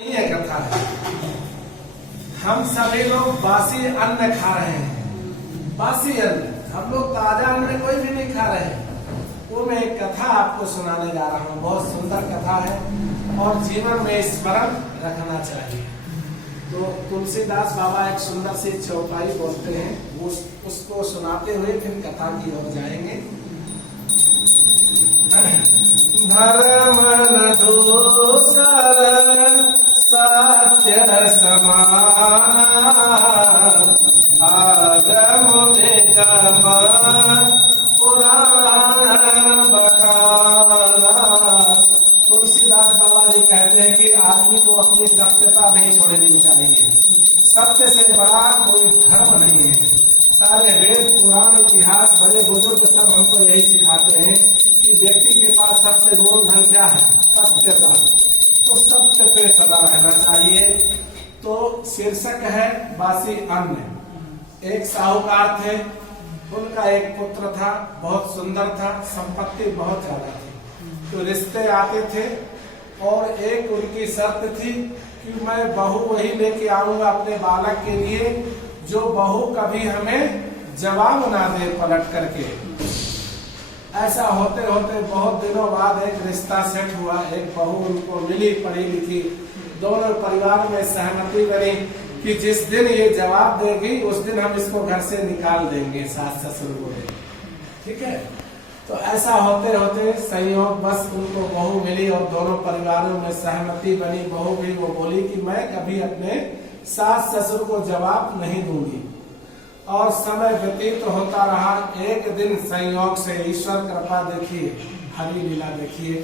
ये कथा है। हम सभी लोग बासी अन्न खा रहे हैं। बासी अन्न, हम लोग ताजा अन्न कोई भी नहीं खा रहे हैं। वो मैं एक कथा आपको सुनाने जा रहा हूँ। बहुत सुंदर कथा है और जीवन में स्मरण रखना चाहिए। तो तुलसीदास बाबा एक सुंदर सी चौपाई बोलते हैं, उसको सुनाते हुए फिर कथा की ओर जाएंगे। धर्म न दूसर सत्य समाना, आगम निगम पुराण बखाना। तुलसीदास बाबा जी कहते हैं कि आदमी को अपनी सत्यता नहीं छोड़नी चाहिए। सत्य से बड़ा कोई धर्म नहीं है। सारे वेद पुराण इतिहास बड़े बुजुर्ग सब हमको यही सिखाते हैं कि व्यक्ति के पास सबसे मूलधन क्या है? सत्यता। तो सत्य पे सदा रहना चाहिए। तो शीर्षक है बासी अन्न। एक साहूकार थे, उनका एक पुत्र था, बहुत सुंदर था, संपत्ति बहुत ज्यादा थी। तो रिश्ते आते थे और एक उनकी शर्त थी कि मैं बहू वही लेके आऊंगा अपने बालक के लिए जो बहू कभी हमें जवाब ना दे पलट करके। ऐसा होते होते बहुत दिनों बाद एक रिश्ता सेट हुआ। एक बहू उनको मिली, पढ़ी लिखी। दोनों परिवार में सहमति बनी कि जिस दिन ये जवाब देगी उस दिन हम इसको घर से निकाल देंगे, सास ससुर को। ठीक है। तो ऐसा होते होते संयोग बस उनको बहू मिली और दोनों परिवारों में सहमति बनी। बहू भी वो बोली कि मैं कभी अपने सास ससुर को जवाब नहीं दूंगी। और समय व्यतीत होता रहा। एक दिन संयोग से, ईश्वर कृपा देखिए, हरी लीला देखिए,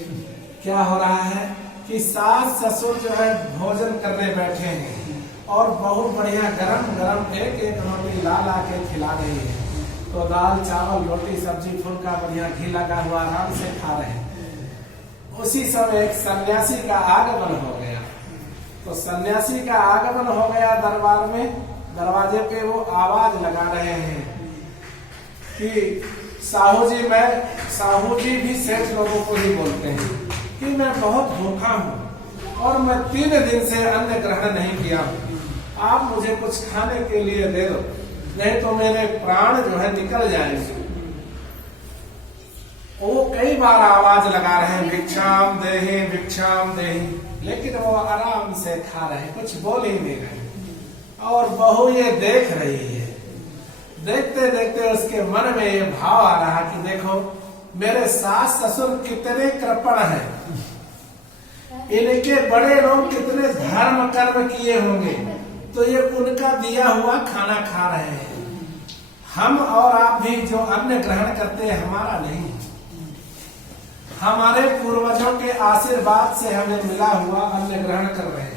क्या हो रहा है कि सास ससुर जो है भोजन करने बैठे हैं और बहुत बढ़िया गरम गरम एक एक रोटी ला के खिला रही है। तो दाल चावल रोटी सब्जी फुल्का बढ़िया घी लगा हुआ आराम से खा रहे हैं। उसी समय एक सन्यासी का आगमन हो गया। तो सन्यासी का आगमन हो गया दरबार में। दरवाजे पे वो आवाज लगा रहे हैं कि साहू जी भी सेठ लोगों को ही बोलते हैं कि मैं बहुत भूखा हूँ और मैं 3 दिन से अन्न ग्रहण नहीं किया हूँ। आप मुझे कुछ खाने के लिए दे दो, नहीं तो मेरे प्राण जो है निकल जाएंगे। वो कई बार आवाज लगा रहे हैं, भिक्षाम देहि भिक्षाम देहि, लेकिन वो आराम से खा रहे हैं, कुछ बोल ही नहीं रहे। और बहू ये देख रही है। देखते देखते उसके मन में ये भाव आ रहा कि देखो मेरे सास ससुर कितने कृपण हैं, इनके बड़े लोग कितने धर्म कर्म किए होंगे, तो ये उनका दिया हुआ खाना खा रहे हैं। हम और आप भी जो अन्न ग्रहण करते हैं हमारा नहीं, हमारे पूर्वजों के आशीर्वाद से हमें मिला हुआ अन्न ग्रहण कर रहे हैं।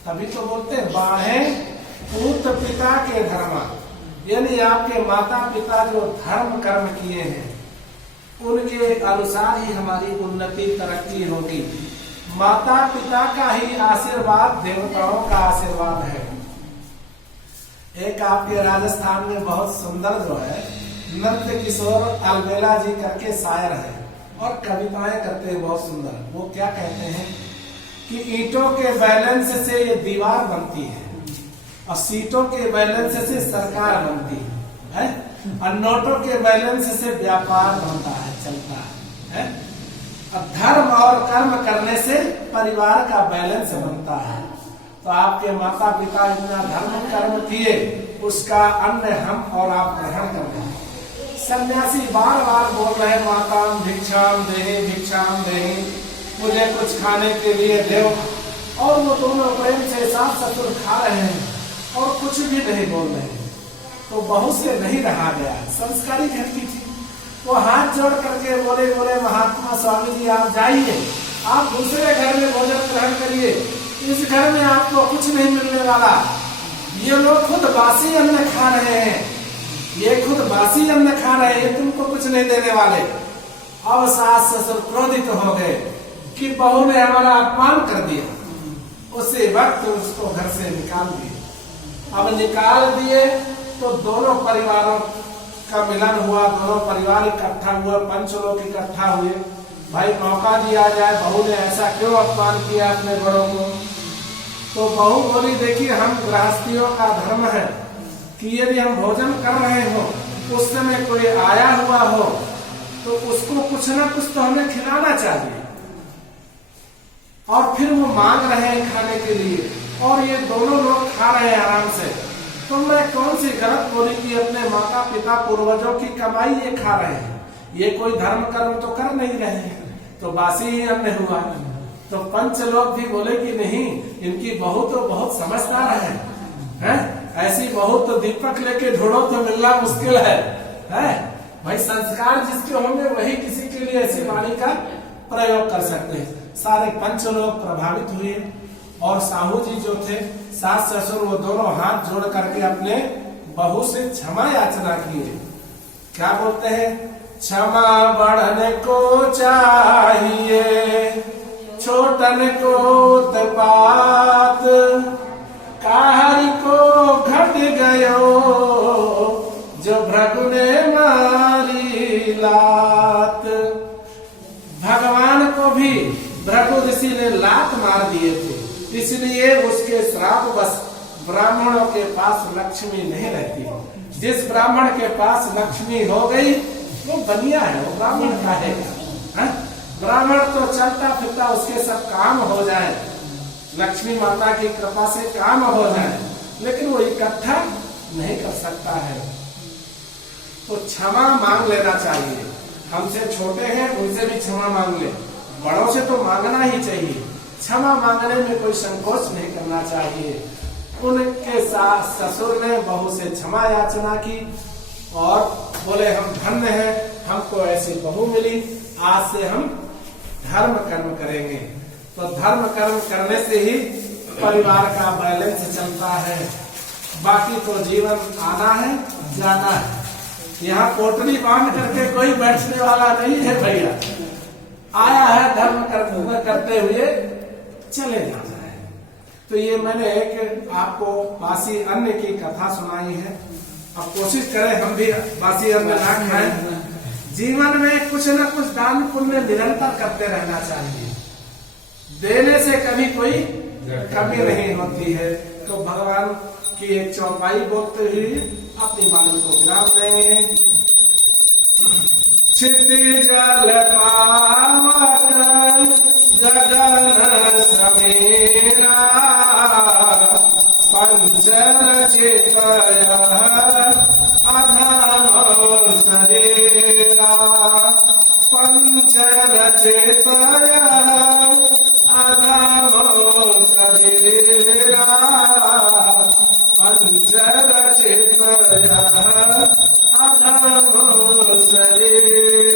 तभी तो बोलते हैं बाढ़े पूत पिता के धर्म, यानी आपके माता पिता जो धर्म कर्म किए हैं उनके अनुसार ही हमारी उन्नति तरक्की होगी। माता पिता का ही आशीर्वाद देवताओं का आशीर्वाद है। एक आपके राजस्थान में बहुत सुंदर जो है नृत्य किशोर अलबेला जी करके शायर है और कविताएं करते हैं बहुत सुंदर। वो क्या कहते हैं कि ईंटों के बैलेंस से ये दीवार बनती है और सीटों के बैलेंस से सरकार बनती है और नोटों के बैलेंस से व्यापार बनता है, चलता है। अब धर्म और कर्म करने से परिवार का बैलेंस बनता है। तो आपके माता पिता इतना धर्म कर्म किए, उसका अन्न हम और आप ग्रहण कर रहे हैं। सन्यासी बार बार बोल रहे माता भिक्षाम देहि भिक्षाम देहि, मुझे कुछ खाने के लिए दो। और वो दोनों प्रेम से सास ससुर खा रहे हैं और कुछ भी नहीं बोल रहे हैं। तो बहू से नहीं रहा गया, संस्कारी घर की थी। वो हाथ जोड़ करके बोले महात्मा स्वामी जी आप जाइए, आप दूसरे घर में भोजन ग्रहण करिए, इस घर में आपको कुछ नहीं मिलने वाला। ये लोग खुद बासी अन्न खा रहे हैं, ये खुद बासी अन्न खा रहे हैं, तुमको कुछ नहीं देने वाले। अब सास ससुर क्रोधित हो गए कि बहू ने हमारा अपमान कर दिया। उसी वक्त उसको घर से निकाल दिए। अब निकाल दिए तो दोनों परिवारों का मिलन हुआ, दोनों परिवार इकट्ठा हुआ, पंच लोग इकट्ठा हुए। भाई मौका दिया जाए, बहू ने ऐसा क्यों अपमान किया अपने बड़ों को। तो बहू बोली देखिए हम गृहस्थियों का धर्म है कि यदि हम भोजन कर रहे हो उस समय कोई आया हुआ हो तो उसको कुछ ना कुछ तो हमें खिलाना चाहिए। और फिर वो मांग रहे हैं खाने के लिए और ये दोनों लोग खा रहे हैं आराम से, तो मैं कौन सी गलत बोली कि अपने माता पिता पूर्वजों की कमाई ये खा रहे हैं, ये कोई धर्म कर्म तो कर नहीं रहे हैं, तो बासी ही अन्न हुआ। तो पंच लोग भी बोले कि नहीं, इनकी बहू तो बहुत समझदार है? ऐसी बहू तो दीपक लेके ढूंढो तो मिलना मुश्किल है? भाई संस्कार जिसके होंगे वही किसी के लिए ऐसी वाणी का प्रयोग कर सकते हैं। सारे पंच लोग प्रभावित हुए और साहू जी जो थे सास ससुर, वो दोनों हाथ जोड़ करके अपने बहू से क्षमा याचना किए। क्या बोलते हैं? क्षमा बढ़ने को चाहिए, छोटन को उत्पात, काहरी को घट गयो, जो भृगु ने मारी लात। भगवान को भी भृगु ऋषि ने लात मार दिए थे, इसलिए उसके श्राप बस ब्राह्मणों के पास लक्ष्मी नहीं रहती। जिस ब्राह्मण के पास लक्ष्मी हो गई वो बनिया है, वो ब्राह्मण का है। ब्राह्मण तो चलता फिरता उसके सब काम हो जाए, लक्ष्मी माता की कृपा से काम हो जाए, लेकिन वो इकट्ठा नहीं कर सकता है। तो क्षमा मांग लेना चाहिए। हमसे छोटे हैं उनसे भी क्षमा मांग ले, बड़ों से तो मांगना ही चाहिए। क्षमा मांगने में कोई संकोच नहीं करना चाहिए। उनके सास ससुर ने बहू से क्षमा याचना की और बोले हम धन्य हैं, हमको ऐसी बहू मिली, आज से हम धर्म कर्म करेंगे। तो धर्म कर्म करने से ही परिवार का बैलेंस चलता है, बाकी तो जीवन आना है जाना है। यहाँ पोटली बांध करके कोई बैठने वाला नहीं है भैया, आया है धर्म कर्म करते हुए चले जाना है। तो ये मैंने एक आपको बासी अन्न की कथा सुनाई है। अब कोशिश करें हम भी बासी अन्न ना खाएं। जीवन में कुछ न कुछ दान पुण्य निरंतर करते रहना चाहिए, देने से कभी कोई कमी नहीं होती है। तो भगवान की एक चौपाई बोलते हुए अपनी वाणी को विराम देंगे। क्षितिज जल पावक गगन समीरा, पंच रचित अधम शरीरा, पंच रचित अधम शरीरा, पंच रचित अधम शरीरा।